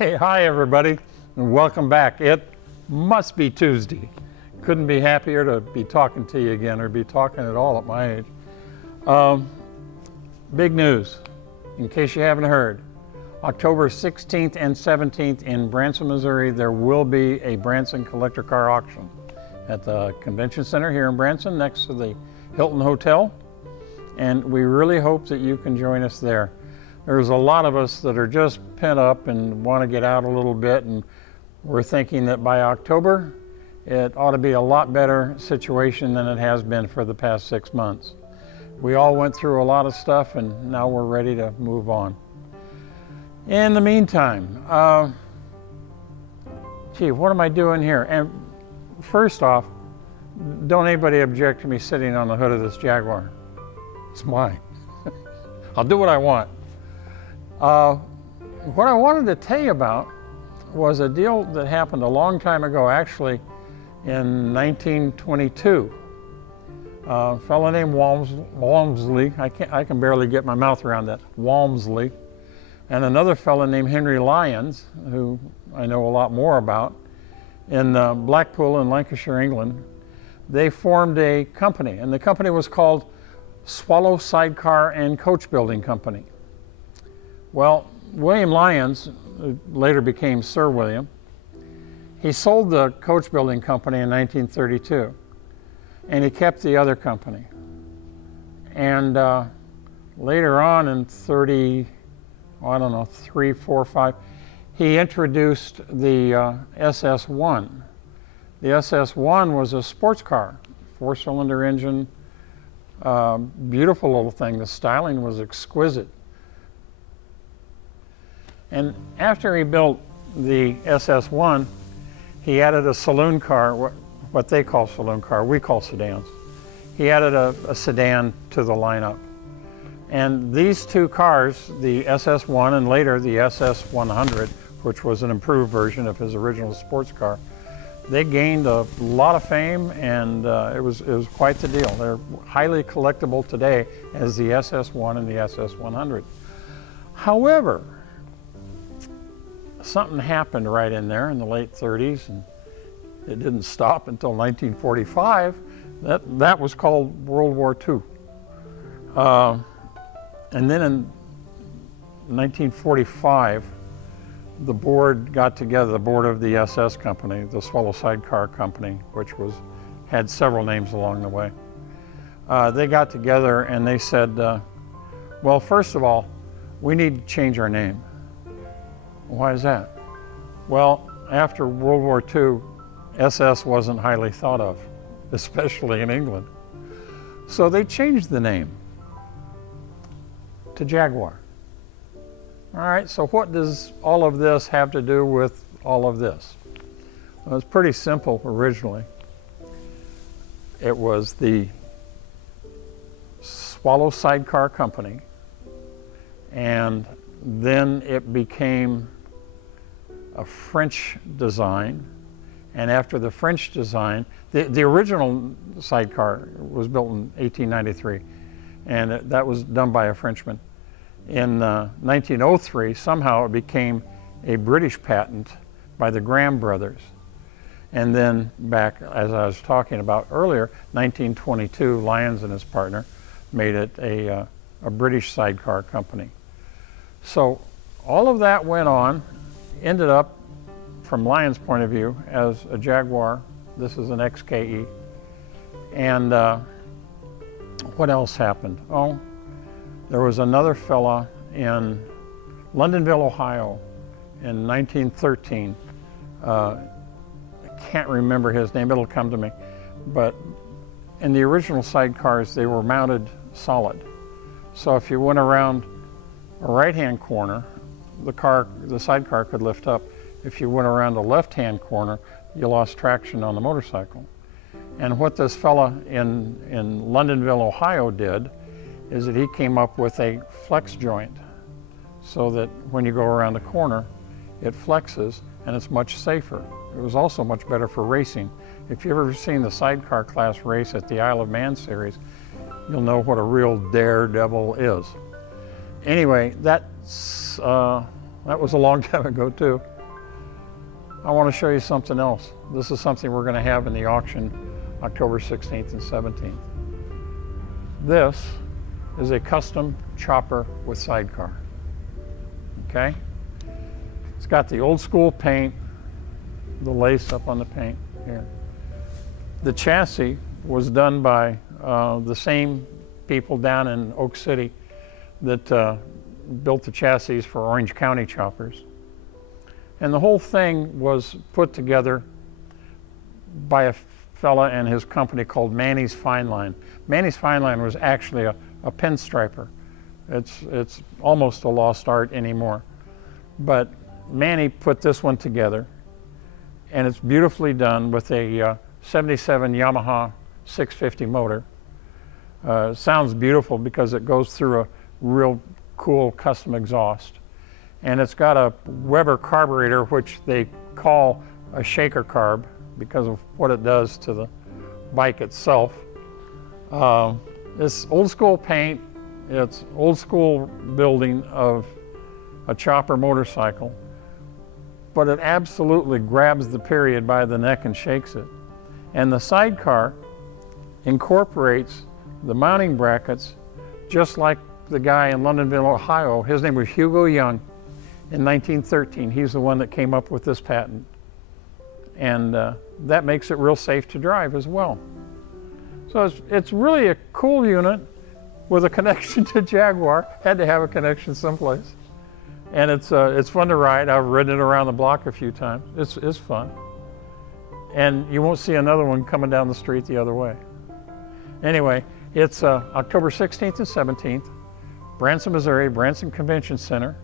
Hey, hi everybody, and welcome back. It must be Tuesday. Couldn't be happier to be talking to you again, or be talking at all at my age. Big news, in case you haven't heard. October 16th and 17th in Branson, Missouri, there will be a Branson collector car auction at the Convention Center here in Branson, next to the Hilton Hotel. And we really hope that you can join us there. There's a lot of us that are just pent up and want to get out a little bit, and we're thinking that by October, it ought to be a lot better situation than it has been for the past 6 months. We all went through a lot of stuff, and now we're ready to move on. In the meantime, gee, what am I doing here? And first off, don't anybody object to me sitting on the hood of this Jaguar. It's mine. I'll do what I want. What I wanted to tell you about was a deal that happened a long time ago, actually in 1922. A fellow named Walmsley, I can barely get my mouth around that, Walmsley, and another fellow named Henry Lyons, who I know a lot more about, in Blackpool in Lancashire, England. They formed a company, and the company was called Swallow Sidecar and Coach Building Company. Well, William Lyons, who later became Sir William, he sold the coach building company in 1932, and he kept the other company. And later on in 3, 4, 5, he introduced the SS1. The SS1 was a sports car, 4-cylinder engine, beautiful little thing. The styling was exquisite. And after he built the SS1, he added a saloon car, what they call saloon car, we call sedans. He added a sedan to the lineup. And these two cars, the SS1 and later the SS100, which was an improved version of his original sports car, they gained a lot of fame, and it was quite the deal. They're highly collectible today as the SS1 and the SS100. However, something happened right in there in the late 30s, and it didn't stop until 1945. That was called World War II. And then in 1945, the board got together, the board of the SS company, the Swallow Sidecar Company, which had several names along the way. They got together and they said, well, first of all, we need to change our name. Why is that? Well, after World War II, SS wasn't highly thought of, especially in England. So they changed the name to Jaguar. All right, so what does all of this have to do with all of this? Well, it's pretty simple originally. It was the Swallow Sidecar Company, and then it became a French design, and after the French design, the original sidecar was built in 1893, and that was done by a Frenchman. In 1903, somehow it became a British patent by the Graham brothers. And then back, as I was talking about earlier, 1922, Lyons and his partner made it a British sidecar company. So all of that went on, ended up, from Lyons' point of view, as a Jaguar. This is an XKE. And what else happened? Oh, there was another fella in Londonville, Ohio in 1913. I can't remember his name, it'll come to me. But in the original sidecars, they were mounted solid. So if you went around a right-hand corner, the sidecar could lift up. If you went around the left-hand corner, you lost traction on the motorcycle. And what this fella in Londonville, Ohio did is that he came up with a flex joint so that when you go around the corner, it flexes and it's much safer. It was also much better for racing. If you've ever seen the sidecar class race at the Isle of Man series, you'll know what a real daredevil is. Anyway, that's that was a long time ago too. I want to show you something else. This is something we're going to have in the auction October 16th and 17th. This is a custom chopper with sidecar. Okay? It's got the old school paint, the lace up on the paint here. The chassis was done by the same people down in Oak City that built the chassis for Orange County choppers. And the whole thing was put together by a fella and his company called Manny's Fine Line. Manny's Fine Line was actually a pinstriper. It's almost a lost art anymore. But Manny put this one together, and it's beautifully done with a 77 Yamaha 650 motor. Sounds beautiful because it goes through a real cool custom exhaust. And it's got a Weber carburetor, which they call a shaker carb because of what it does to the bike itself. It's old school paint. It's old school building of a chopper motorcycle, but it absolutely grabs the period by the neck and shakes it. And the sidecar incorporates the mounting brackets just like the guy in Londonville, Ohio. His name was Hugo Young. In 1913, he's the one that came up with this patent. And that makes it real safe to drive as well. So it's really a cool unit with a connection to Jaguar. Had to have a connection someplace. And it's fun to ride. I've ridden it around the block a few times. It's fun. And you won't see another one coming down the street the other way. Anyway, it's October 16th and 17th, Branson, Missouri, Branson Convention Center.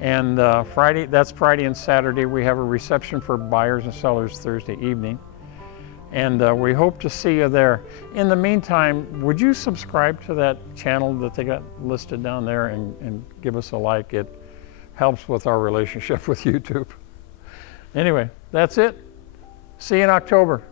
And Friday, that's Friday and Saturday, we have a reception for buyers and sellers Thursday evening. And we hope to see you there. In the meantime, would you subscribe to that channel that they got listed down there and give us a like? It helps with our relationship with YouTube. Anyway, that's it. See you in October.